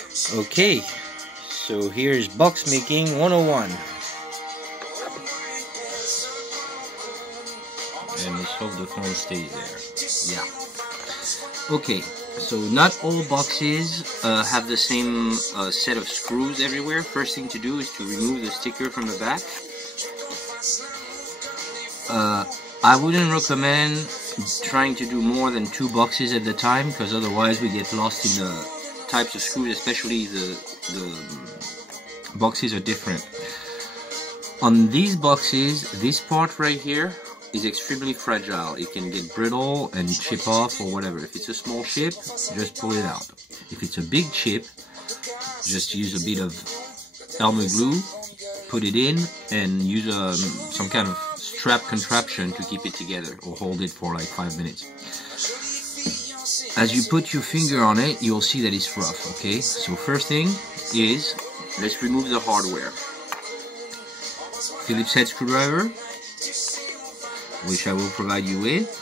Okay, so here's box making 101. And let's hope the phone stays there. Yeah. Okay, so not all boxes have the same set of screws everywhere. First thing to do is to remove the sticker from the back. I wouldn't recommend trying to do more than 2 boxes at the time, because otherwise we get lost in the types of screws, especially the boxes are different. On these boxes, this part right here is extremely fragile. It can get brittle and chip off or whatever. If it's a small chip, just pull it out. If it's a big chip, just use a bit of Elmer glue, put it in, and use some kind of strap contraption to keep it together, or hold it for like 5 minutes. As you put your finger on it, you'll see that it's rough, okay? So first thing is, let's remove the hardware. Phillips head screwdriver, which I will provide you with.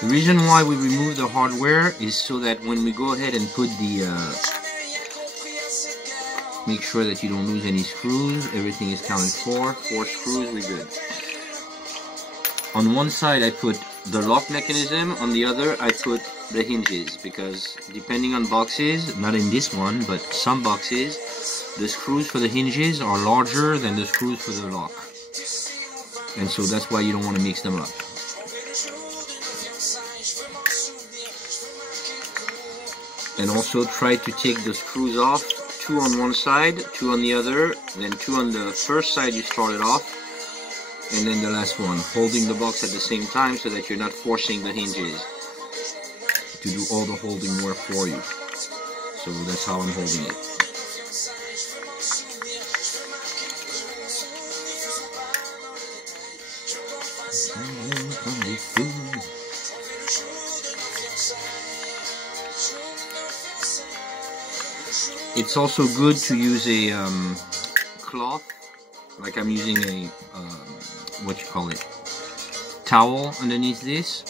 The reason why we remove the hardware is so that when we go ahead and put the make sure that you don't lose any screws. Everything is counted for. 4 screws, we're good. On one side I put the lock mechanism, on the other I put the hinges, because depending on boxes, not in this one, but some boxes, the screws for the hinges are larger than the screws for the lock. And so that's why you don't want to mix them up. And also try to take the screws off, 2 on one side, 2 on the other, then 2 on the first side you started off, and then the last one, holding the box at the same time so that you're not forcing the hinges to do all the holding work for you. So that's how I'm holding it. It's also good to use a cloth, like I'm using a towel underneath this,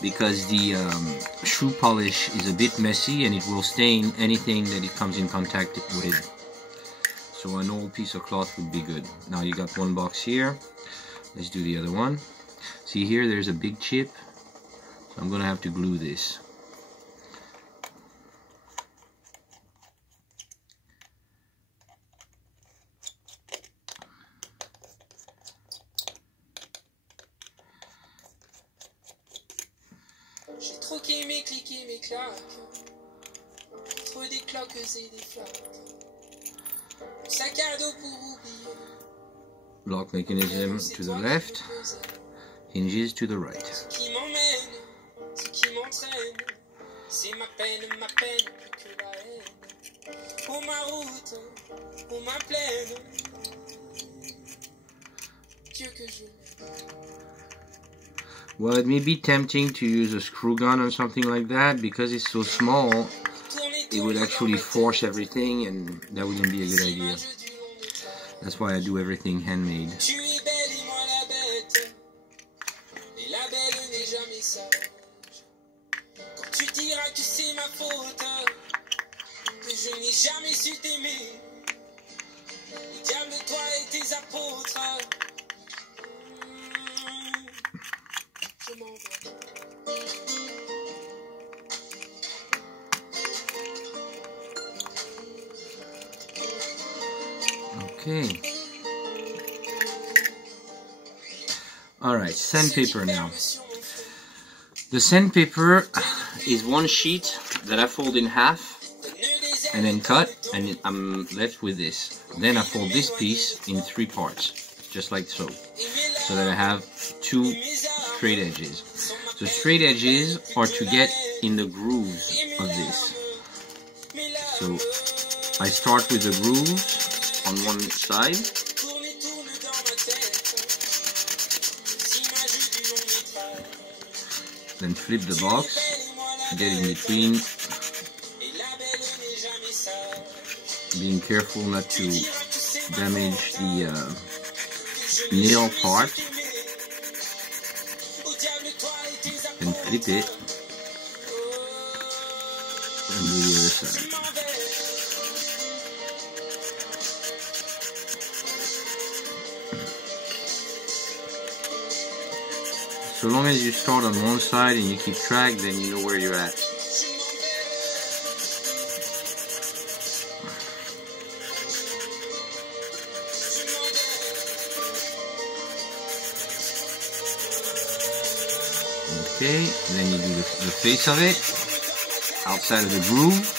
because the shoe polish is a bit messy and it will stain anything that it comes in contact with. So an old piece of cloth would be good. Now you got one box here. Let's do the other one. See here, there's a big chip, so I'm gonna have to glue this. J'ai troqué mes clics et mes claques, entre des cloques et des flaques, sac à dos pour oublier. Lock mechanism to the left, hinges to the right. Ce qui m'emmène, ce qui m'entraîne, c'est ma peine plus que la haine. Pour ma route, pour ma plaine, Dieu que je l'aime. Well, it may be tempting to use a screw gun or something like that. Because it's so small, it would actually force everything, and that wouldn't be a good idea. That's why I do everything handmade. Tu es belle et moi la bête, et la belle n'est jamais sage. Quand tu diras que c'est ma faute, que je n'ai jamais su t'aimer, le diable, toi et tes apôtres. Okay. Alright, sandpaper now. The sandpaper is one sheet that I fold in half and then cut, and I'm left with this. Then I fold this piece in 3 parts, just like so, so that I have 2 straight edges. The straight edges are to get in the grooves of this. So I start with the grooves on one side, then flip the box, get in between, being careful not to damage the nail part, and flip it and do the other side. So long as you start on one side and you keep track, then you know where you're at. Okay, then you do the face of it, outside of the groove.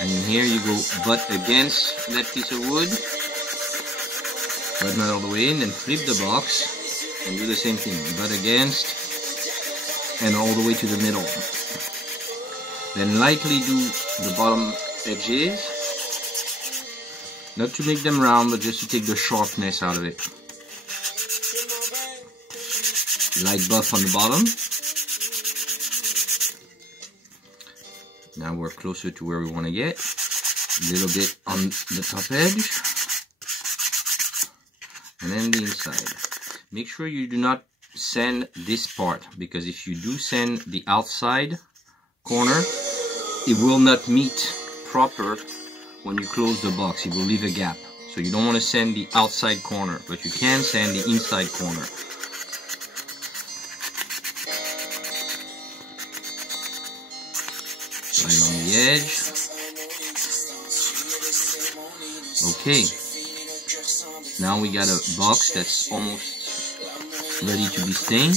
And in here you go butt against that piece of wood, but not all the way in, then flip the box and do the same thing, butt against and all the way to the middle. Then lightly do the bottom edges, not to make them round, but just to take the sharpness out of it. Light buff on the bottom. Now we're closer to where we want to get. A little bit on the top edge. And then the inside. Make sure you do not sand this part, because if you do sand the outside corner, it will not meet proper when you close the box. It will leave a gap. So you don't want to sand the outside corner, but you can sand the inside corner. Right on the edge. Okay. Now we got a box that's almost ready to be stained.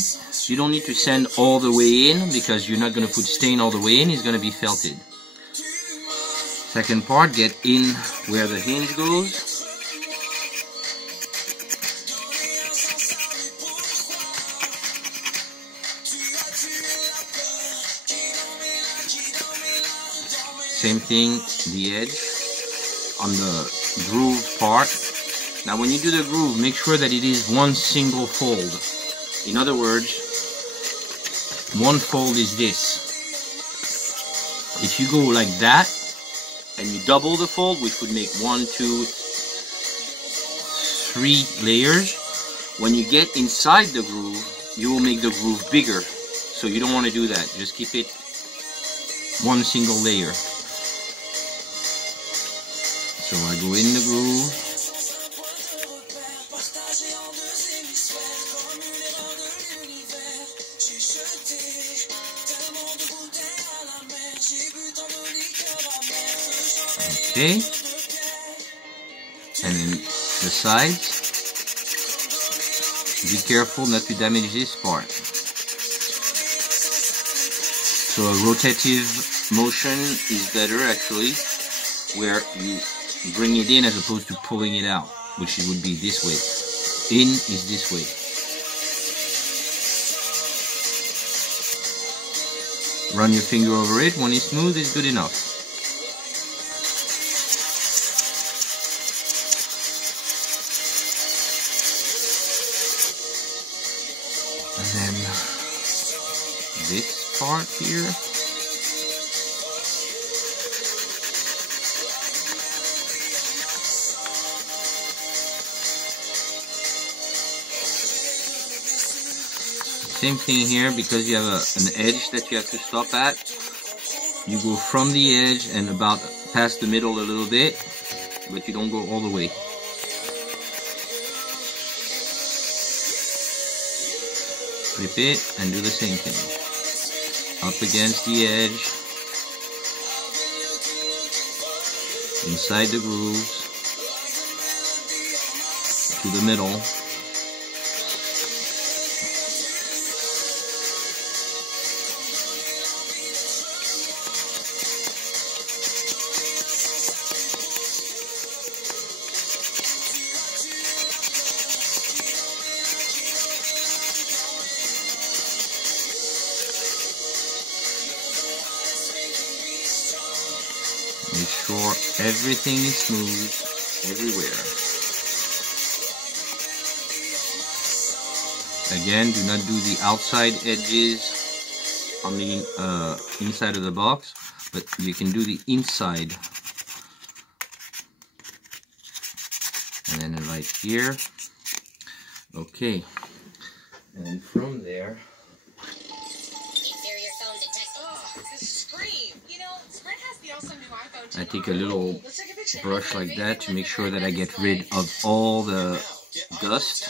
You don't need to sand all the way in, because you're not going to put stain all the way in. It's going to be felted. Second part, get in where the hinge goes. Same thing, the edge on the groove part. Now when you do the groove, make sure that it is one single fold. In other words, one fold is this. If you go like that, and you double the fold, which would make 1, 2, 3 layers. When you get inside the groove, you will make the groove bigger. So you don't want to do that. Just keep it one single layer. So I go in the groove. Okay, and then the sides, be careful not to damage this part. So a rotative motion is better actually, where you bring it in as opposed to pulling it out, which would be this way. In is this way. Run your finger over it. When it's smooth, it's good enough. And then this part here. Same thing here, because you have an edge that you have to stop at. You go from the edge and about past the middle a little bit, but you don't go all the way. Flip it and do the same thing. Up against the edge, inside the grooves, to the middle. Make sure everything is smooth everywhere. Again, do not do the outside edges on the inside of the box, but you can do the inside. And then right here. Okay. And then from there, I take a little brush like that to make sure that I get rid of all the dust.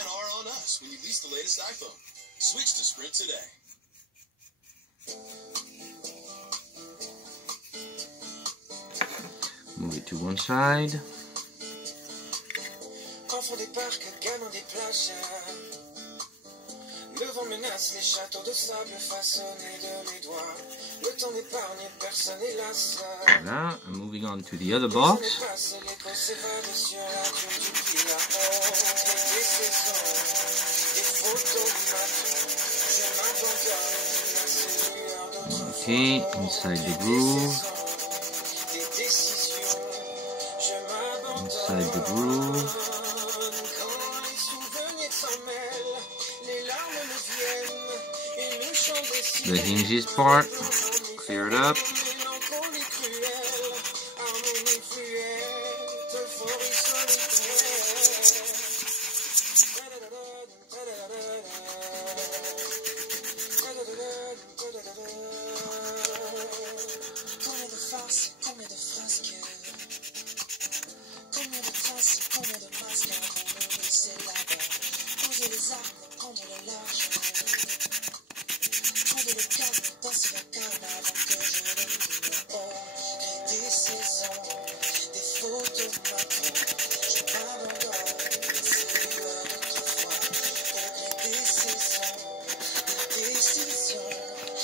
Move it to one side. Le vent menace les châteaux de sable façonnés de mes doigts. Le temps d'épargner personne hélas. Voilà, I'm moving on to the other box. Okay, inside the groove. Inside the groove. The hinges part, clear it up.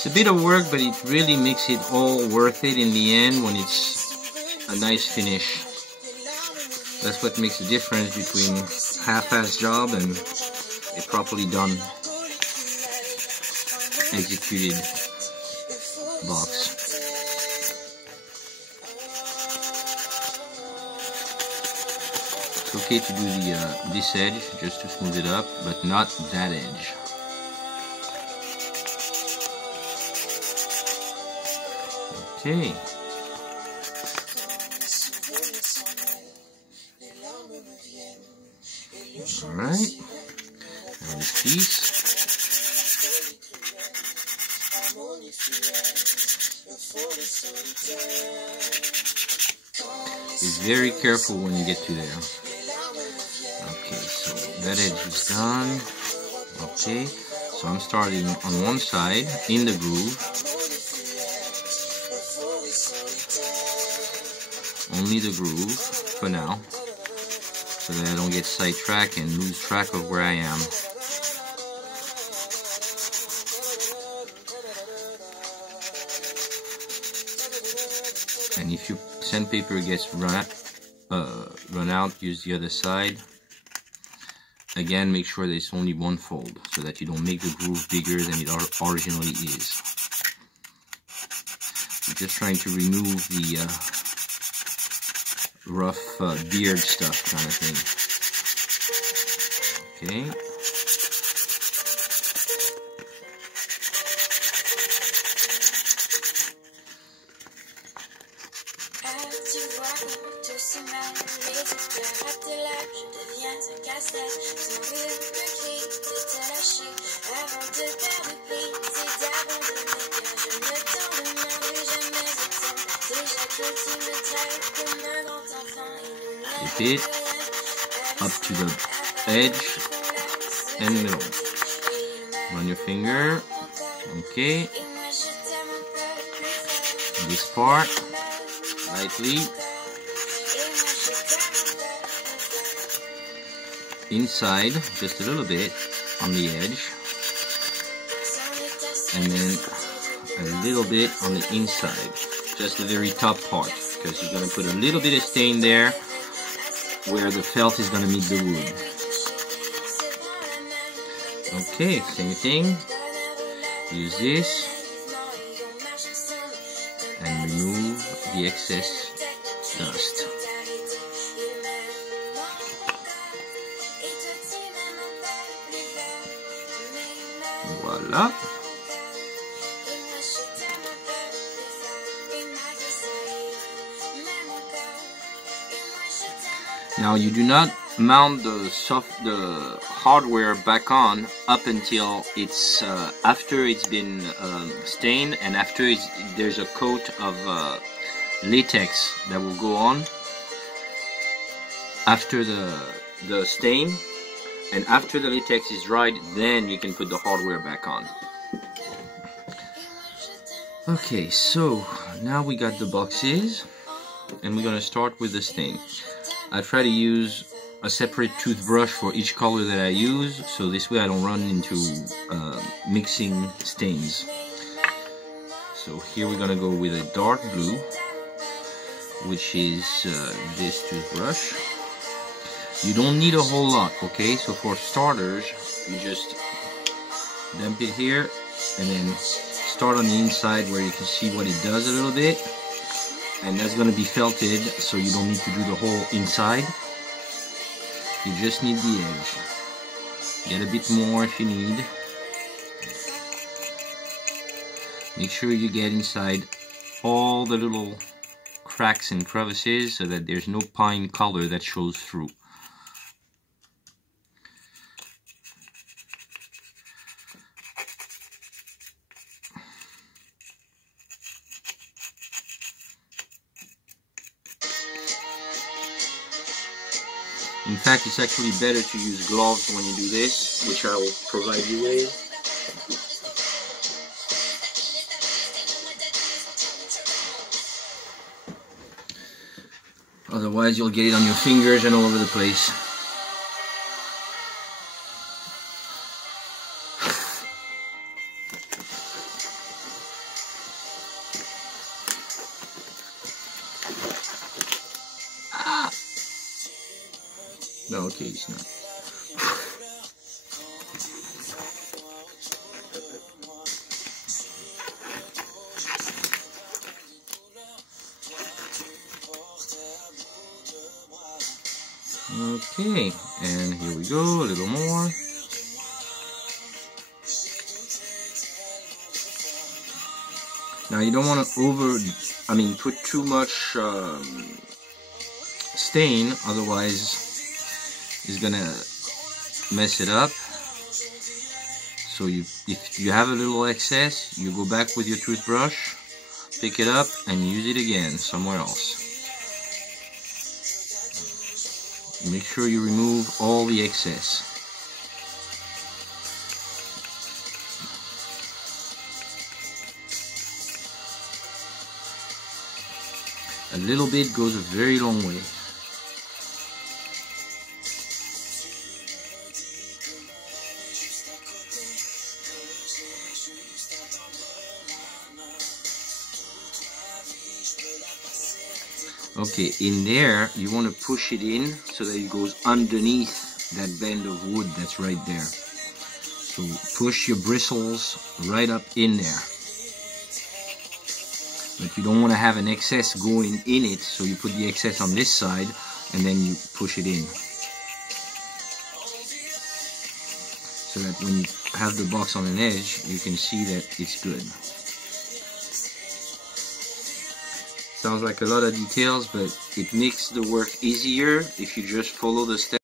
It's a bit of work, but it really makes it all worth it in the end when it's a nice finish. That's what makes the difference between half-assed job and a properly done, executed box. It's okay to do this edge just to smooth it up, but not that edge. Okay. Alright. Now this piece. Be very careful when you get to there. Okay, so that edge is done. Okay, so I'm starting on one side in the groove. Only the groove for now, so that I don't get sidetracked and lose track of where I am. And if your sandpaper gets run out, use the other side. Again, make sure there's only one fold so that you don't make the groove bigger than it originally is. We're just trying to remove the rough beard stuff kind of thing. Okay. It up to the edge and middle. Run your finger. Okay. This part lightly inside, just a little bit on the edge, and then a little bit on the inside, just the very top part, because you're going to put a little bit of stain there where the felt is going to meet the wood. Okay, same thing. Use this and remove the excess dust. Voilà. Now you do not mount the hardware back on up until it's after it's been stained, and after there's a coat of latex that will go on after the stain, and after the latex is dried, then you can put the hardware back on. Okay, so now we got the boxes, and we're gonna start with the stain. I try to use a separate toothbrush for each color that I use, so this way I don't run into mixing stains. So here we're gonna go with a dark blue, which is this toothbrush. You don't need a whole lot, okay? So for starters, you just dump it here and then start on the inside where you can see what it does a little bit. And that's going to be felted, so you don't need to do the whole inside. You just need the edge. Get a bit more if you need. Make sure you get inside all the little cracks and crevices so that there's no pine color that shows through. In fact, it's actually better to use gloves when you do this, which I will provide you with. Otherwise, you'll get it on your fingers and all over the place. No, okay, it's not. Okay, and here we go, a little more. Now you don't want to put too much stain, otherwise it's gonna mess it up. So if you have a little excess, you go back with your toothbrush, pick it up and use it again somewhere else. Make sure you remove all the excess. A little bit goes a very long way. Okay, in there you want to push it in so that it goes underneath that bend of wood that's right there. So push your bristles right up in there. But you don't want to have an excess going in it, so you put the excess on this side and then you push it in. So that when you have the box on an edge, you can see that it's good. Sounds like a lot of details, but it makes the work easier if you just follow the steps.